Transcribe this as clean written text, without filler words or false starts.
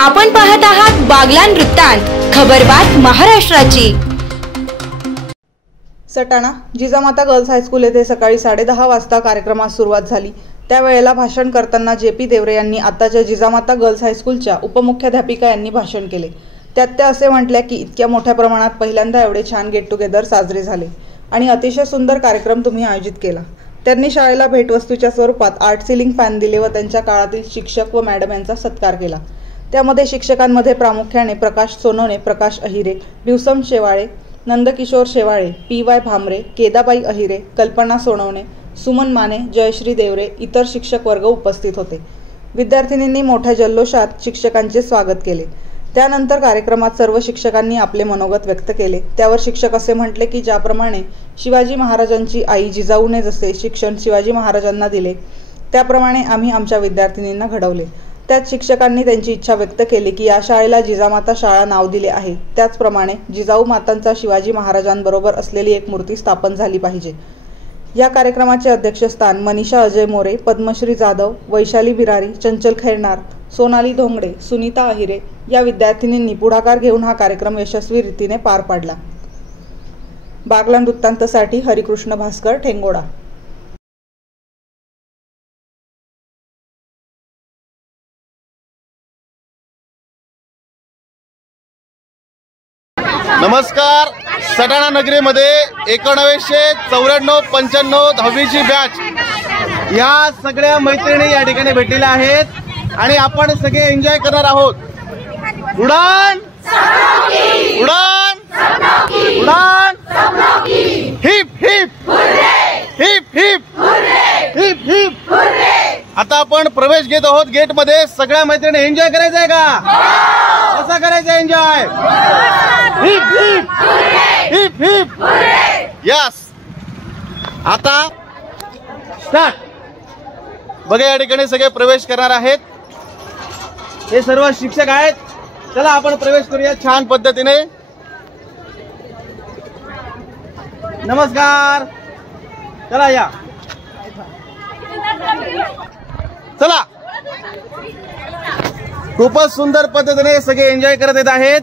आपण पाहत आहात बागलाण वृत्तांत, खबरबात महाराष्ट्राची। सटाणा जिजामाता गर्ल्स हायस्कूल येथे सकाळी 10:30 वाजता कार्यक्रमास सुरुवात झाली। त्यावेळेला भाषण करताना JP देवरे यांनी आताच्या जिजामाता गर्ल्स हायस्कूलच्या उपमुख्याध्यापिका यांनी भाषण केले। त्यात ते असे म्हटले की इतक्या मोठ्या प्रमाणात पहिल्यांदा एवढे छान गेट टुगेदर साजरे झाले आणि अतिशय सुंदर कार्यक्रम तुम्ही आयोजित केला। त्यांनी शाळेला भेटवस्तूच्या स्वरूपात आर्ट सीलिंग फॅन दिले व त्यांच्या काळातील शिक्षक व मॅडम यांचा सत्कार केला। त्यामध्ये शिक्षकांमध्ये प्रामुख्याने प्रकाश सोनवणे, प्रकाश अहिरे, दिवसम शेवाळे, नंदकिशोर शेवाळे, PY भामरे, केदाबाई अहिरे, कल्पना सोनवणे, सुमन माने, जयश्री देवरे इतर शिक्षक वर्ग उपस्थित होते। विद्यार्थिनींनी मोठ्या जल्लोषात शिक्षकांचे स्वागत केले। त्यानंतर कार्यक्रमात सर्व शिक्षकांनी आपले मनोगत व्यक्त केले। त्यावर शिक्षक असे म्हटले की ज्याप्रमाणे शिवाजी महाराजांची आई जिजाऊने जसे शिक्षण शिवाजी महाराजांना दिले त्याप्रमाणे आम्ही आमच्या विद्यार्थिनींना घडवले। त्यात शिक्षकांनी त्यांची इच्छा व्यक्त केली की या शाळेला जिजामाता शाळा नाव दिले आहे, त्याचप्रमाणे जिजाऊ मातांचा शिवाजी महाराजांबरोबर असलेली एक मूर्ती स्थापन झाली पाहिजे। या कार्यक्रमाचे अध्यक्षस्थान मनीषा अजय मोरे, पद्मश्री जाधव, वैशाली बिरारी, चंचल खैरनार, सोनाली धोंगडे, सुनीता अहिरे या विद्यार्थिनींनी पुढाकार घेऊन हा कार्यक्रम यशस्वी रीतीने पार पाडला। बागलाण वृत्तांतसाठी हरिकृष्ण भास्कर, ठेंगोडा। नमस्कार। सटाणा नगरीमध्ये 1994-95 10वीची बॅच या सगळ्या मैत्रिणी या ठिकाणी भेटलेल्या आहेत आणि आपण सगळे एन्जॉय करणार आहोत। उडान उडान उडान, hip hip hip hip hip hip. आता आपण प्रवेश घेत आहोत गेट मध्ये। सगळ्या मैत्रिणी एन्जॉय करायचं आहे का? कसा करायचं enjoy? Heap hip hip heap, yes. आता स्टार्ट। बघा या ठिकाणी सगळे प्रवेश करणार आहेत, हे सर्व शिक्षक आहेत। चला आपण प्रवेश करूया छान पद्धतीने। नमस्कार, चला या, चला। खूपच सुंदर पद्धतीने सगळे एन्जॉय करत येत आहेत।